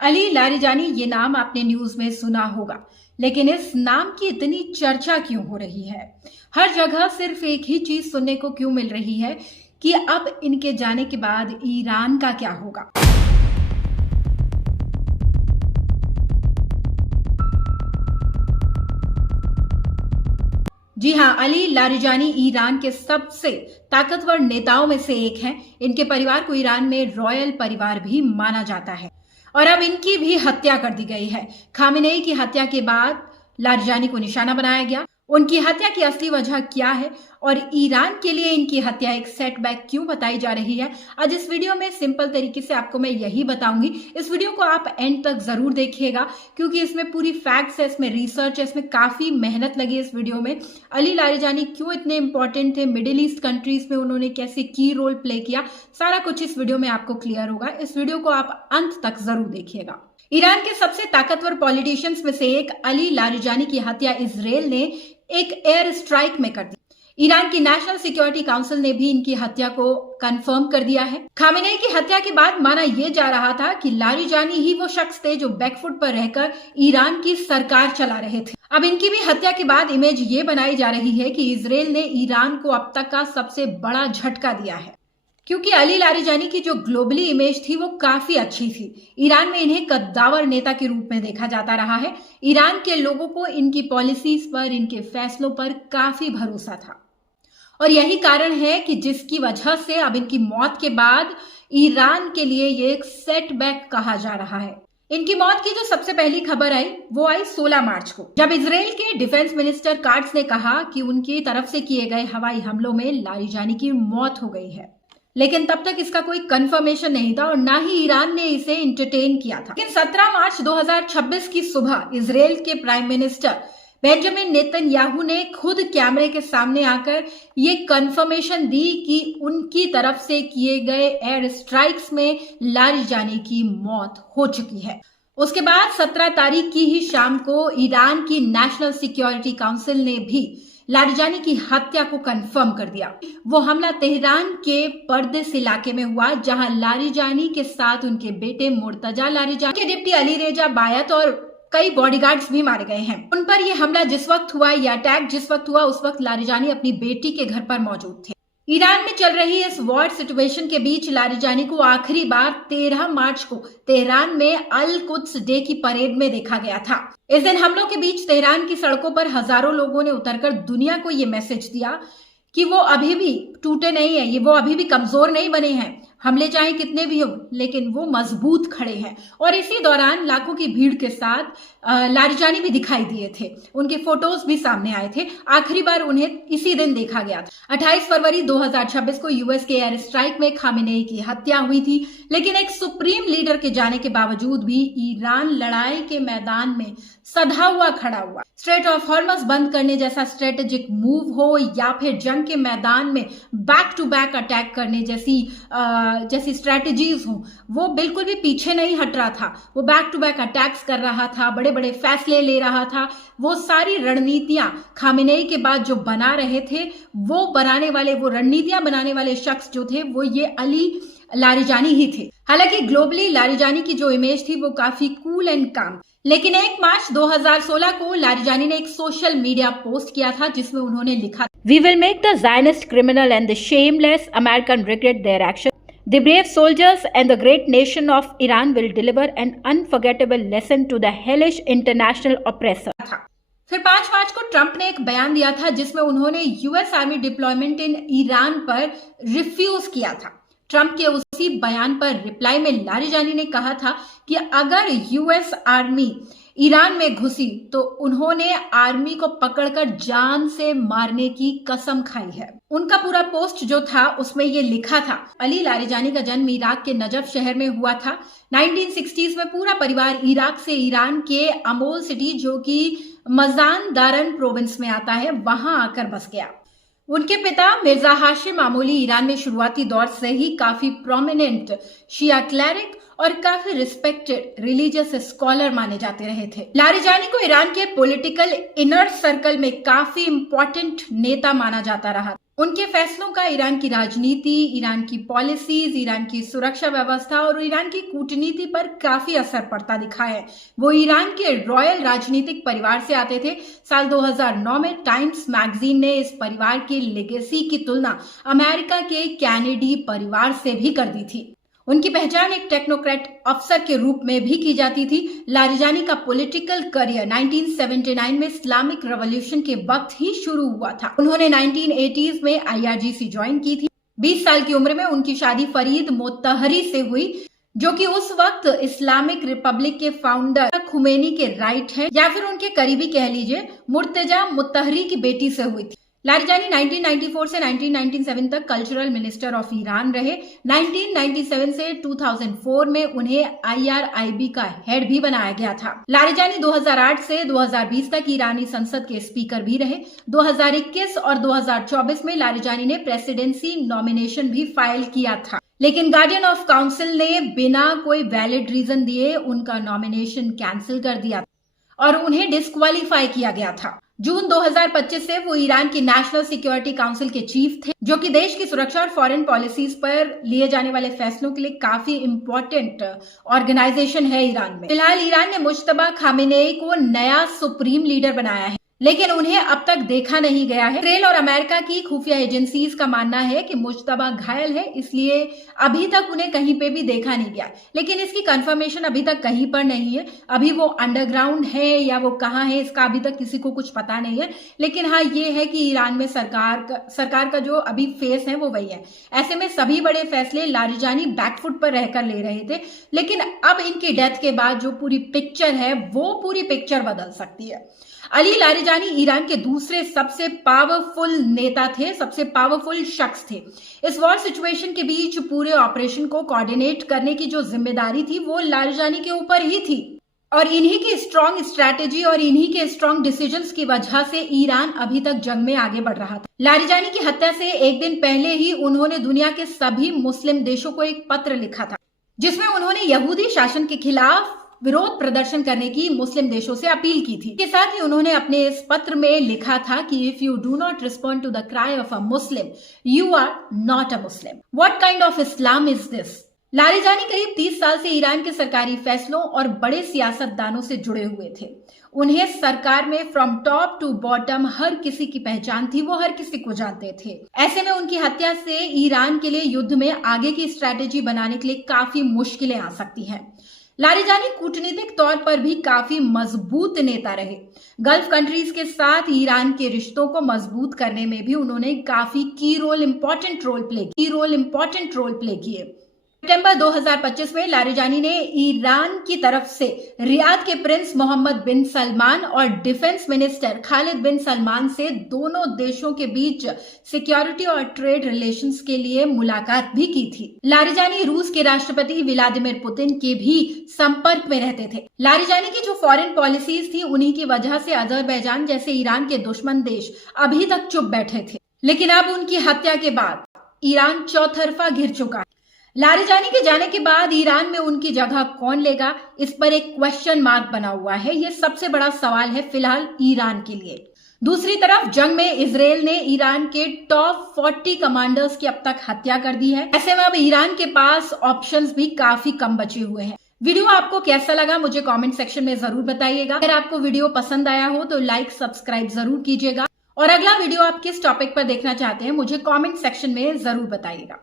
Ali Larijani ये नाम आपने न्यूज में सुना होगा, लेकिन इस नाम की इतनी चर्चा क्यों हो रही है? हर जगह सिर्फ एक ही चीज सुनने को क्यों मिल रही है कि अब इनके जाने के बाद ईरान का क्या होगा? जी हाँ, अली लारिजानी ईरान के सबसे ताकतवर नेताओं में से एक हैं। इनके परिवार को ईरान में रॉयल परिवार भी माना जाता है और अब इनकी भी हत्या कर दी गई है। खामेनेई की हत्या के बाद लारिजानी को निशाना बनाया गया। उनकी हत्या की असली वजह क्या है और ईरान के लिए इनकी हत्या एक सेटबैक क्यों बताई जा रही है, आज इस वीडियो में सिंपल तरीके से आपको मैं यही बताऊंगी। इस वीडियो को आप एंड तक जरूर देखिएगा क्योंकि इसमें पूरी फैक्ट्स है, इसमें रिसर्च है, इसमें काफी मेहनत लगी इस वीडियो में। अली लारिजानी क्यों इतने इंपॉर्टेंट थे, मिडिल ईस्ट कंट्रीज में उन्होंने कैसे की रोल प्ले किया, सारा कुछ इस वीडियो में आपको क्लियर होगा। इस वीडियो को आप अंत तक जरूर देखिएगा। ईरान के सबसे ताकतवर पॉलिटिशियंस में से एक अली लारिजानी की हत्या इजराइल ने एक एयर स्ट्राइक में कर दी। ईरान की नेशनल सिक्योरिटी काउंसिल ने भी इनकी हत्या को कंफर्म कर दिया है। खामेनेई की हत्या के बाद माना यह जा रहा था कि लारिजानी ही वो शख्स थे जो बैकफुट पर रहकर ईरान की सरकार चला रहे थे। अब इनकी भी हत्या के बाद इमेज ये बनाई जा रही है कि इजराइल ने ईरान को अब तक का सबसे बड़ा झटका दिया है, क्योंकि अली लारिजानी की जो ग्लोबली इमेज थी वो काफी अच्छी थी। ईरान में इन्हें कद्दावर नेता के रूप में देखा जाता रहा है। ईरान के लोगों को इनकी पॉलिसीज पर, इनके फैसलों पर काफी भरोसा था और यही कारण है कि जिसकी वजह से अब इनकी मौत के बाद ईरान के लिए ये एक सेटबैक कहा जा रहा है। इनकी मौत की जो सबसे पहली खबर आई वो आई 16 मार्च को, जब इजराइल के डिफेंस मिनिस्टर काट्स ने कहा कि उनकी तरफ से किए गए हवाई हमलों में लारिजानी की मौत हो गई है। लेकिन तब तक इसका कोई कंफर्मेशन नहीं था और ना ही ईरान ने इसे इंटरटेन किया था। लेकिन 17 मार्च 2026 की सुबह इजराइल के प्राइम मिनिस्टर बेंजामिन नेतन्याहू ने खुद कैमरे के सामने आकर ये कंफर्मेशन दी कि उनकी तरफ से किए गए एयर स्ट्राइक्स में लारिजानी की मौत हो चुकी है। उसके बाद 17 तारीख की ही शाम को ईरान की नेशनल सिक्योरिटी काउंसिल ने भी लारिजानी की हत्या को कंफर्म कर दिया। वो हमला तेहरान के पर्देस इलाके में हुआ, जहां लारिजानी के साथ उनके बेटे मुर्तजा लारिजानी के डिप्टी अली रेजा बायत और कई बॉडीगार्ड्स भी मारे गए हैं। उन पर यह हमला जिस वक्त हुआ, यह अटैक जिस वक्त हुआ, उस वक्त लारिजानी अपनी बेटी के घर पर मौजूद थे। ईरान में चल रही इस वॉर सिचुएशन के बीच लारिजानी को आखिरी बार 13 मार्च को तेहरान में अल कुद्स डे की परेड में देखा गया था। इस दिन हमलों के बीच तेहरान की सड़कों पर हजारों लोगों ने उतरकर दुनिया को ये मैसेज दिया कि वो अभी भी टूटे नहीं है, वो अभी भी कमजोर नहीं बने हैं। हमले चाहे कितने भी हो, लेकिन वो मजबूत खड़े हैं। और इसी दौरान लाखों की भीड़ के साथ लारिजानी भी दिखाई दिए थे। उनके फोटोज भी सामने आए थे। आखिरी बार उन्हें इसी दिन देखा गया था। 28 फरवरी 2026 को यूएस के एयर स्ट्राइक में खामेनेई की हत्या हुई थी। लेकिन एक सुप्रीम लीडर के जाने के बावजूद भी ईरान लड़ाई के मैदान में सधा हुआ खड़ा हुआ। स्ट्रेट ऑफ हॉर्मस बंद करने जैसा स्ट्रेटेजिक मूव हो या फिर जंग के मैदान में बैक टू बैक अटैक करने जैसी स्ट्रेटेजीज हो, वो बिल्कुल भी पीछे नहीं हट रहा था। वो बैक टू बैक अटैक्स कर रहा था, बड़े बड़े फैसले ले रहा था। वो सारी रणनीतियां खामेनेई के बाद जो बना रहे थे, वो रणनीतियां बनाने वाले शख्स जो थे वो ये अली लारिजानी ही थे। हालांकि ग्लोबली लारिजानी की जो इमेज थी वो काफी कूल एंड काम, लेकिन 1 मार्च 2016 को लारिजानी ने एक सोशल मीडिया पोस्ट किया था जिसमें उन्होंने लिखा, "We will make the Zionist criminal and the shameless American regret their action. The brave soldiers and the great nation of Iran will deliver an unforgettable lesson to the hellish international oppressor." फिर 5 मार्च को Trump ने एक बयान दिया था जिसमें उन्होंने US army deployment in Iran पर रिफ्यूज किया था। ट्रंप के उसी बयान पर रिप्लाई में लारिजानी ने कहा था कि अगर यूएस आर्मी ईरान में घुसी तो उन्होंने आर्मी को पकड़कर जान से मारने की कसम खाई है। उनका पूरा पोस्ट जो था उसमें ये लिखा था। अली लारिजानी का जन्म इराक के नजफ शहर में हुआ था। 1960s में पूरा परिवार इराक से ईरान के अमोल सिटी, जो कि मजान दारन प्रोविंस में आता है, वहां आकर बस गया। उनके पिता मिर्जा हाशिम आमोली ईरान में शुरुआती दौर से ही काफी प्रोमिनेंट शिया क्लैरिक और काफी रिस्पेक्टेड रिलीजियस स्कॉलर माने जाते रहे थे। लारिजानी को ईरान के पॉलिटिकल इनर सर्कल में काफी इंपॉर्टेंट नेता माना जाता रहा। उनके फैसलों का ईरान की राजनीति, ईरान की पॉलिसीज, ईरान की सुरक्षा व्यवस्था और ईरान की कूटनीति पर काफी असर पड़ता दिखा है। वो ईरान के रॉयल राजनीतिक परिवार से आते थे। साल 2009 में टाइम्स मैगजीन ने इस परिवार की लेगेसी की तुलना अमेरिका के कैनेडी परिवार से भी कर दी थी। उनकी पहचान एक टेक्नोक्रेट अफसर के रूप में भी की जाती थी। लारिजानी का पॉलिटिकल करियर 1979 में इस्लामिक रेवोल्यूशन के वक्त ही शुरू हुआ था। उन्होंने 1980s में IRGC ज्वाइन की थी। 20 साल की उम्र में उनकी शादी फरीद मोत्तहरी से हुई, जो कि उस वक्त इस्लामिक रिपब्लिक के फाउंडर खुमैनी के राइट हैंड या फिर उनके करीबी कह लीजिए मुर्तजा मोत्तहरी की बेटी से हुई थी। लारिजानी 1994 से 1997 तक कल्चरल मिनिस्टर ऑफ ईरान रहे। 1997 से 2004 में उन्हें IRIB का हेड भी बनाया गया था। लारिजानी 2008 से 2020 तक ईरानी संसद के स्पीकर भी रहे। 2021 और 2024 में लारिजानी ने प्रेसिडेंसी नॉमिनेशन भी फाइल किया था, लेकिन गार्डियन ऑफ काउंसिल ने बिना कोई वैलिड रीजन दिए उनका नॉमिनेशन कैंसिल कर दिया और उन्हें डिस्क्वालीफाई किया गया था। जून 2025 से वो ईरान की नेशनल सिक्योरिटी काउंसिल के चीफ थे, जो कि देश की सुरक्षा और फॉरेन पॉलिसीज पर लिए जाने वाले फैसलों के लिए काफी इंपॉर्टेंट ऑर्गेनाइजेशन है ईरान में। फिलहाल ईरान ने मुज्तबा खामेनेई को नया सुप्रीम लीडर बनाया है, लेकिन उन्हें अब तक देखा नहीं गया है। इसराइल और अमेरिका की खुफिया एजेंसीज का मानना है कि मुज्तबा घायल है, इसलिए अभी तक उन्हें कहीं पे भी देखा नहीं गया, लेकिन इसकी कंफर्मेशन अभी तक कहीं पर नहीं है। अभी वो अंडरग्राउंड है या वो कहाँ है, इसका अभी तक किसी को कुछ पता नहीं है। लेकिन हाँ, ये है कि ईरान में सरकार का जो अभी फेस है वो वही है। ऐसे में सभी बड़े फैसले लारिजानी बैकफुट पर रहकर ले रहे थे, लेकिन अब इनकी डेथ के बाद जो पूरी पिक्चर है वो पूरी पिक्चर बदल सकती है। अली लारिजानी ईरान के दूसरे सबसे पावरफुल नेता थे, सबसे पावरफुल शख्स थे। इस वॉर सिचुएशन के बीच पूरे ऑपरेशन को कोऑर्डिनेट करने की जो जिम्मेदारी थी वो लारिजानी के ऊपर ही थी और इन्हीं की स्ट्रॉन्ग स्ट्रैटेजी और इन्हीं के स्ट्रॉन्ग डिसीजंस की वजह से ईरान अभी तक जंग में आगे बढ़ रहा था। लारिजानी की हत्या से एक दिन पहले ही उन्होंने दुनिया के सभी मुस्लिम देशों को एक पत्र लिखा था, जिसमें उन्होंने यहूदी शासन के खिलाफ विरोध प्रदर्शन करने की मुस्लिम देशों से अपील की थी। इसके साथ ही उन्होंने अपने इस पत्र में लिखा था कि if you do not respond to the cry of a Muslim, you are not a Muslim. What kind of Islam is this? Larijani करीब 30 साल से ईरान के सरकारी फैसलों और बड़े सियासतदानों से जुड़े हुए थे। उन्हें सरकार में फ्रॉम टॉप टू बॉटम हर किसी की पहचान थी, वो हर किसी को जानते थे। ऐसे में उनकी हत्या से ईरान के लिए युद्ध में आगे की स्ट्रैटेजी बनाने के लिए काफी मुश्किलें आ सकती हैं। लारिजानी कूटनीतिक तौर पर भी काफी मजबूत नेता रहे। गल्फ कंट्रीज के साथ ईरान के रिश्तों को मजबूत करने में भी उन्होंने काफी इंपॉर्टेंट रोल प्ले किए। सितंबर 2025 में लारिजानी ने ईरान की तरफ से रियाद के प्रिंस मोहम्मद बिन सलमान और डिफेंस मिनिस्टर खालिद बिन सलमान से दोनों देशों के बीच सिक्योरिटी और ट्रेड रिलेशंस के लिए मुलाकात भी की थी। लारिजानी रूस के राष्ट्रपति व्लादिमीर पुतिन के भी संपर्क में रहते थे। लारिजानी की जो फॉरेन पॉलिसीज थी उन्हीं की वजह से अजरबैजान जैसे ईरान के दुश्मन देश अभी तक चुप बैठे थे, लेकिन अब उनकी हत्या के बाद ईरान चौतरफा घिर चुका है। लारिजानी के जाने के बाद ईरान में उनकी जगह कौन लेगा, इस पर एक क्वेश्चन मार्क बना हुआ है। ये सबसे बड़ा सवाल है फिलहाल ईरान के लिए। दूसरी तरफ जंग में इजराइल ने ईरान के टॉप 40 कमांडर्स की अब तक हत्या कर दी है। ऐसे में अब ईरान के पास ऑप्शंस भी काफी कम बचे हुए हैं। वीडियो आपको कैसा लगा मुझे कमेंट सेक्शन में जरूर बताइएगा। अगर आपको वीडियो पसंद आया हो तो लाइक सब्सक्राइब जरूर कीजिएगा और अगला वीडियो आप किस टॉपिक पर देखना चाहते हैं मुझे कमेंट सेक्शन में जरूर बताइएगा।